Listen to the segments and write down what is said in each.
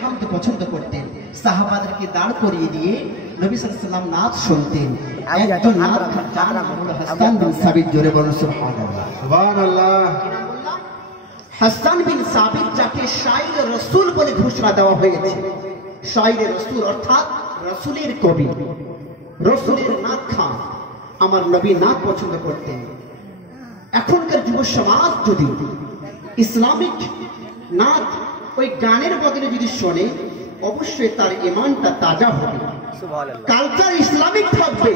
হামদ পছন্দ করতেন। সাহাবাদেরকে দাঁড় করিয়ে দিয়ে নবী সাল্লাল্লাহু আলাইহি ওয়াসাল্লাম নাচ শুনতেন। একজন নাচ তার নাম হলো হাসান বিন সাবিত। জোরে বলুন সুবহানাল্লাহ। সুবহানাল্লাহ। হাসান বিন সাবিত যাকে শাইর রাসূল বলে ঘোষণা দেওয়া হয়েছে। শাইর রাসূল অর্থাৎ রাসূলের কবি, রাসূলের নাচ খান। আমার নবী নাচ পছন্দ করতেন। এখনকার যুব সমাজ যদি ইসলামিক নাচ ওই গানের বদলে যদি শোনে, অবশ্যই তার ঈমানটা তাজা হবে, কালচার ইসলামিক থাকবে।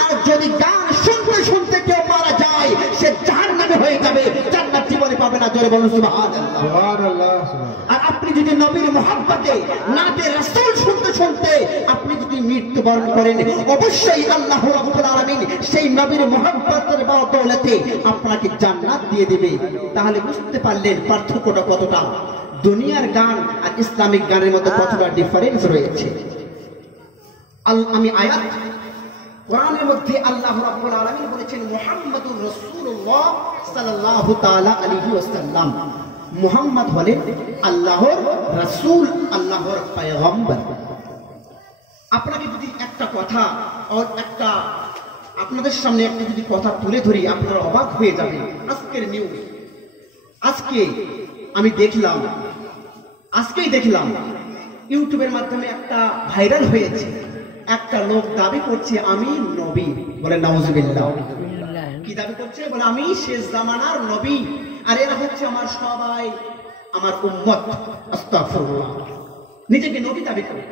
আর যদি গান শুনতে শুনতে কেউ মারা যায়, সে জাহান্নামে হয়ে যাবে, জান্নাত জীবনে পাবে না। জোরে বলুন সুবহানাল্লাহ। সুবহানাল্লাহ। আর আপনি যদি নবীর মুহাব্বতে নাতে রাসূল শুনতে শুনতে আপনি যদি মৃত্যুবরণ করেন, অবশ্যই আল্লাহ রাব্বুল আলামিন সেই নবীর মুহাব্বতের বদৌলতে আপনাকে জান্নাত দিয়ে দিবে। তাহলে বুঝতে পারলেন পার্থক্যটা কতটা, দুনিয়ার গান আর ইসলামিক গানের মধ্যে কতটা ডিফারেন্স রয়েছে। আমি আয়াত কোরআনের মধ্যে আল্লাহ রাব্বুল আলামিন বলেছেন মুহাম্মাদুর রাসূলুল্লাহ সাল্লাল্লাহু তাআলা আলাইহি ওয়াসাল্লাম। মুহাম্মদ হলেন আল্লাহর রাসূল, আল্লাহর পয়গম্বর। আপনাকে যদি একটা কথা একটা আপনাদের সামনে একটা যদি কথা তুলে ধরি, আপনারা অবাক হয়ে যাবেন। আজকের নিউজ, আজকে আমি দেখলাম, আজকেই দেখলাম ইউটিউবের মাধ্যমে একটা ভাইরাল হয়েছে। একটা লোক দাবি করছে আমি নবী, বলে নাউজুবিল্লাহ। কি দাবি করছে? বলে আমি শেষ জামানার নবী, আর এরা হচ্ছে আমার সবাই আমার উম্মত। আস্তাগফিরুল্লাহ। নিজেকে নবী দাবি করে,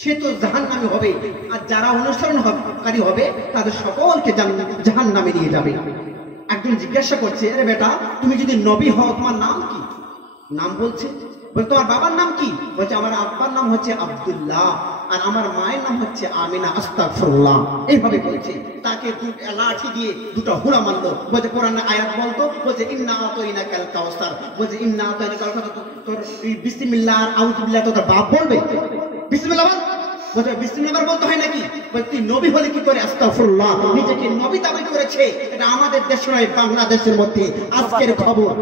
সে তো জাহান্নামী হবে, আর যারা অনুসরণকারী হবে তাদের সকলকে জাহান্নামে নিয়ে যাবে। একজন জিজ্ঞাসা করছে, আরে বেটা তুমি যদি নবী হও তোমার নাম কি? নাম বলছে, বলে তোমার বাবার নাম কি? বলছে আমার আব্বার নাম হচ্ছে আব্দুল্লাহ, আর আমার মায়ের নাম হচ্ছে আমিনা। আস্তাগফিরুল্লাহ। এইভাবে বলছে। তাকে লাঠি দিয়ে দুটো হুড়া মারলো। বলছে কোরআনে আয়াত বলতো, বলছে ইন্না আতাইনাকাল কাউসার। বলছে ইন্না আতাইনাকাল কাউসার, তোর বিসমিল্লাহ আর আউযু বিল্লাহ তোর বাপ বলবে? বিসমিল্লাহ বল। বলছে বিসমিল্লাহ বলতে হয় নাকি? বলছে তুই নবী হলে কি করে? আস্তাগফিরুল্লাহ। নিজেকে নবী দাবি করেছে। এটা আমাদের দেশ নয়, বাংলাদেশের মধ্যে আজকের খবর।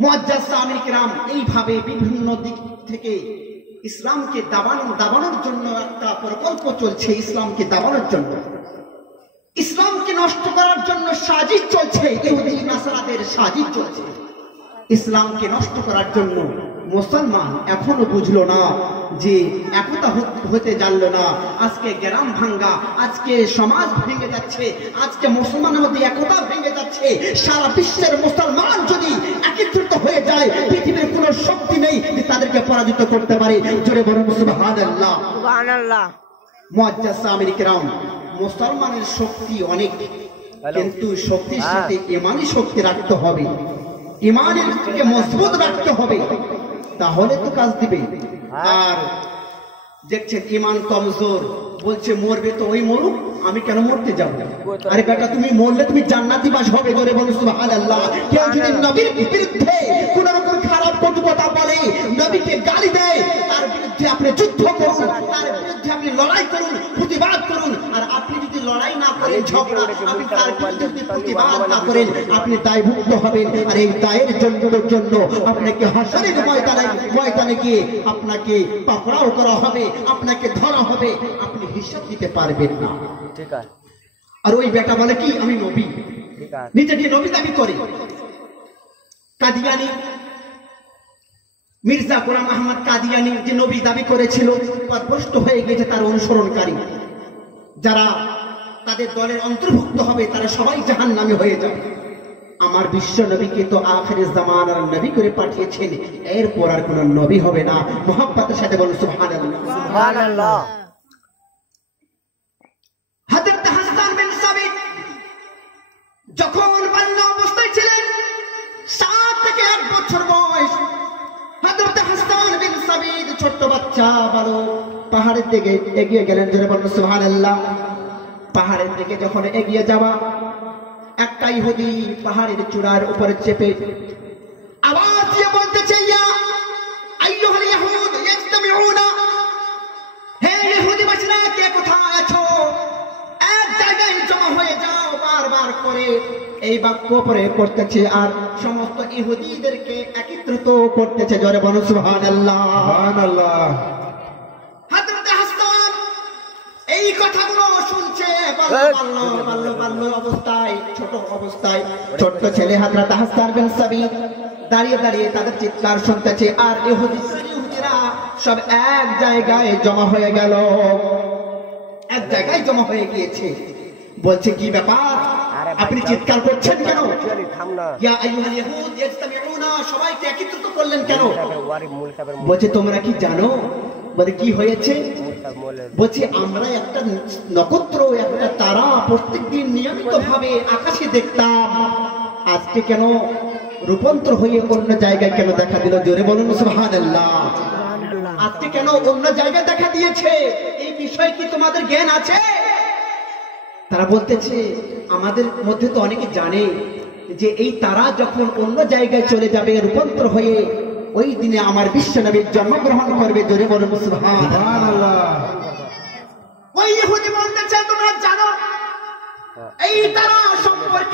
মুআজ্জাজ সাহাবায়ে কিরাম এইভাবে বিভিন্ন দিক থেকে ইসলামকে দাবানোর জন্য একটা প্রকল্প চলছে। ইসলামকে দাবানোর জন্য, ইসলামকে নষ্ট করার জন্য সাজিশ চলছে। ইহুদি নাসারাদের সাজিশ চলছে ইসলামকে নষ্ট করার জন্য। মুসলমান এখনো বুঝলো না, যে একতা হতে জানলো না। আজকে গ্রাম ভাঙ্গা, আজকে সমাজ ভেঙে যাচ্ছে, আজকে মুসলমানের মধ্যে একতা ভেঙে যাচ্ছে। সারা বিশ্বের মুসলমান যদি একত্রিত হয়ে যায়, পৃথিবীর কোন শক্তি নেই যে তাদেরকে পরাজিত করতে পারে। জোরে বলুন সুবহানাল্লাহ। সুবহানাল্লাহ। মুআজ্জাজ সাহাবায়ে কিরাম, মুসলমানের শক্তি অনেক, কিন্তু শক্তির সাথে ঈমানি শক্তি রাখতে হবে, ঈমানকে মজবুত রাখতে হবে, তাহলে তো কাজ দিবে। আর দেখছেন ঈমান কমজোর, বলছে মরবে তো ওই মরুক, আমি কেন মরতে যাব? আরে বেটা তুমি মরলে তুমি জান্নাতি বাস হবে। জোরে বলুন সুবহানাল্লাহ। কেউ যদি নবীর বিরুদ্ধে কোন রকম খারাপ কটু কথা বলে, নবীকে গালি দেয়, তার বিরুদ্ধে আপনি যুদ্ধ করুন, তার বিরুদ্ধে আপনি লড়াই করুন, প্রতিবাদ করুন। আর আপনি যদি লড়াই না করেন, ঝগড়া, আপনি তার বিরুদ্ধে যদি প্রতিবাদ না করেন, আপনি দায়ভুক্ত হবেন। আর এই দায়ের জন্য আপনাকে হাসরের ময়দানে গিয়ে আপনাকে পাকড়াও করা হবে, আপনাকে ধরা হবে, আপনি হিসাব দিতে পারবেন না। আর ওই বেটা বলে কি আমি নবী, নিজেকে নবী দাবি করে। কাদিয়ানি মির্জা গোলাম আহমদ কাদিয়ানি যে নবী দাবি করেছিল, পথভ্রষ্ট হয়ে গেছে তার অনুসরণকারী। যারা তাদের দলের অন্তর্ভুক্ত হবে তারা সবাই জাহান্নামী হয়ে যাবে। আমার বিশ্ব নবীকে তো আখির জামানার নবী করে পাঠিয়েছেন, এরপর আর কোন নবী হবে না। মুহাব্বতের সাথে বলুন সুবহানাল্লাহ। সুবহানাল্লাহ। হযরত হাসান বিন সাবিত যখন বাল্য অবস্থায় ছিলেন, 7 থেকে 8 বছর বয়স, হযরত হাসান বিন সাবিত ছোট্ট বাচ্চা বালক পাহাড়ের দিকে এগিয়ে গেলেন। জোরে বলুন সুবহানাল্লাহ। পাহাড়ের দিকে যখন এগিয়ে যাওয়া, একটা ইহুদি পাহাড়ের চূড়ার উপরে চেপে আওয়াজ দিয়ে বলতেছে, ইয়া আইয়ুহাল ইয়াহুদ ইজতামিউনা, হে ইহুদিবাসীরা কে কোথায় আছো, এক জায়গায় জমা হয়ে যাও। বারবার করে এই বাক্য পরে করতেছে। আর সমস্ত ইহুদিদেরকে একত্রিত করতেছে। জোরে বলুন সুবহানাল্লাহ। সুবহানাল্লাহ। হযরত হাসান এই কথাগুলো শুনছে, বাল্য অবস্থায়, ছোট অবস্থায়, ছোট্ট ছেলে হযরত হাসান বিন সাবিত দাঁড়িয়ে দাঁড়িয়ে তাদের চিৎকার শুনতেছে। আর ইহুদিরা সব এক জায়গায় জমা হয়ে গেল, এক জায়গায় জমা হয়ে গিয়েছে। বলছে কি ব্যাপার, আপনি চিৎকার করছেন কেন? ইয়া আইয়ুহাল ইয়াহুদ ইজতামিউনা, সবাইকে একত্রিত করলেন কেন? বলছে তোমরা কি জানো? বলে কি হয়েছে? বলছি আমরা একটা নক্ষত্র, একটা তারা প্রত্যেকদিন নিয়মিত ভাবে আকাশে দেখতাম, আজকে কেন রূপান্তর হয়ে অন্য জায়গায় কেন দেখা দিল? জোরে বলুন সুবহানাল্লাহ। আজকে কেন অন্য জায়গায় দেখা দিয়েছে? এই বিষয়ে কি তোমাদের জ্ঞান আছে? তারা বলতেছে আমাদের মধ্যে তো অনেকে জানে যে এই তারা যখন অন্য জায়গায় চলে যাবে রূপান্তর হয়ে, ওই দিনে আমার বিশ্বনবীর জন্মগ্রহণ করবে। জোরে বলুন সুবহানাল্লাহ। ওই ইহুদি বলতেছে তোমরা জানো এই তারা